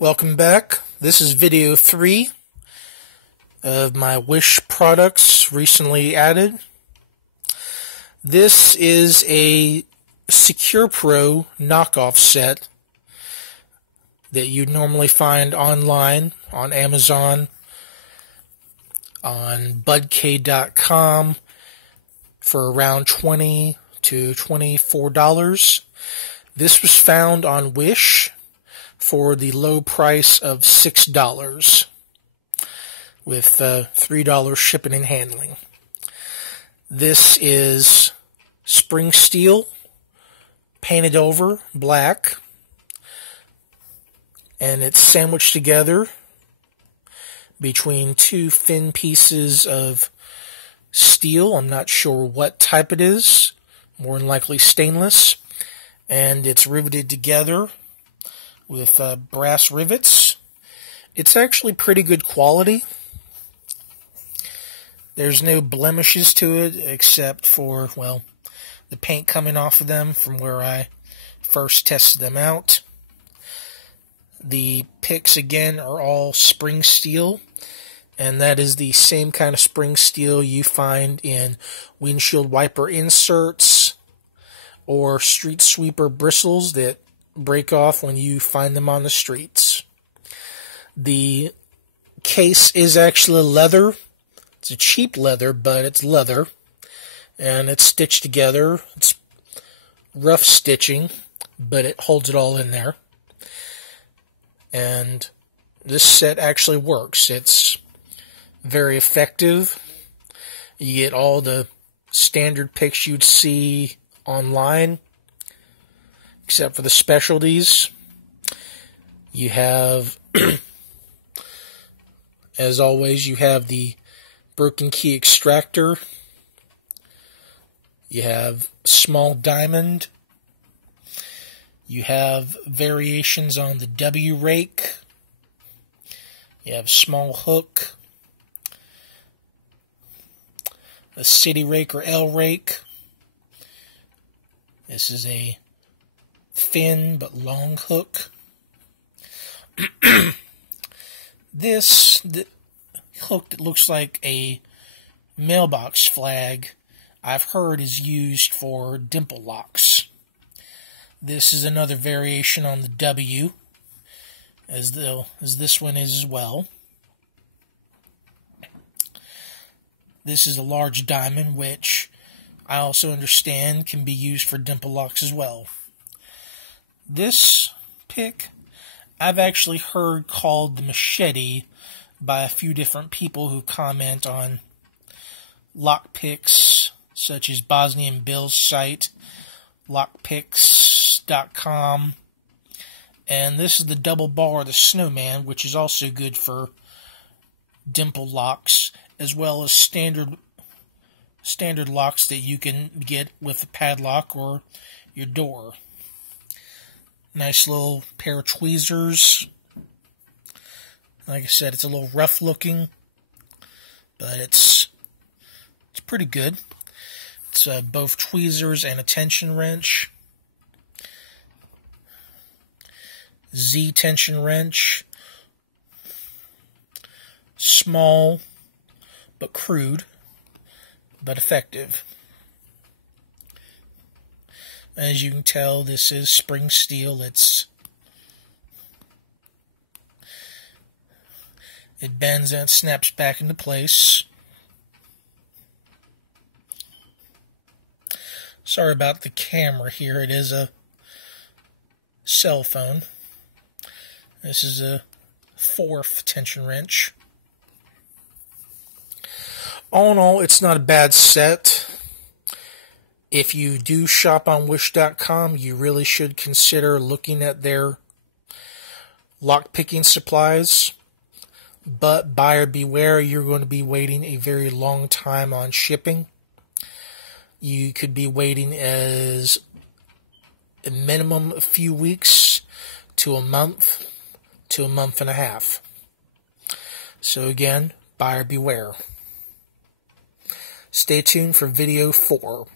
Welcome back. This is video 3 of my Wish products recently added. This is a SecurePro knockoff set that you normally find online on Amazon, on budk.com for around $20 to $24. This was found on Wish for the low price of $6 with $3 shipping and handling. This is spring steel painted over black, and it's sandwiched together between two thin pieces of steel. I'm not sure what type it is, more than likely stainless, and it's riveted together with brass rivets. It's actually pretty good quality. There's no blemishes to it except for, well, the paint coming off of them from where I first tested them out. The picks, again, are all spring steel, and that is the same kind of spring steel you find in windshield wiper inserts or street sweeper bristles that break off when you find them on the streets. The case is actually leather. It's a cheap leather, but it's leather, and it's stitched together. It's rough stitching, but it holds it all in there. And this set actually works. It's very effective. You get all the standard picks you'd see online, except for the specialties. You have, as always, you have the broken key extractor. You have small diamond. You have variations on the W rake. You have small hook, a city rake or L rake. This is a thin but long hook. The hook that looks like a mailbox flag, I've heard, is used for dimple locks. This is another variation on the W, as this one is as well. This is a large diamond, which I also understand can be used for dimple locks as well. This pick, I've actually heard called the machete by a few different people who comment on lock picks, such as Bosnian Bill's site, lockpicks.com. And this is the double bar, the Snowman, which is also good for dimple locks, as well as standard locks that you can get with a padlock or your door. Nice little pair of tweezers. Like I said, it's a little rough looking, but it's pretty good. It's both tweezers and a tension wrench. Z tension wrench. Small but crude, but effective. As you can tell, this is spring steel. It bends and it snaps back into place. Sorry about the camera here. It is a cell phone. This is a 4th tension wrench. All in all, it's not a bad set. If you do shop on Wish.com, you really should consider looking at their lockpicking supplies. But buyer beware, you're going to be waiting a very long time on shipping. You could be waiting as a minimum a few weeks to a month to a month and a half. So again, buyer beware. Stay tuned for video 4.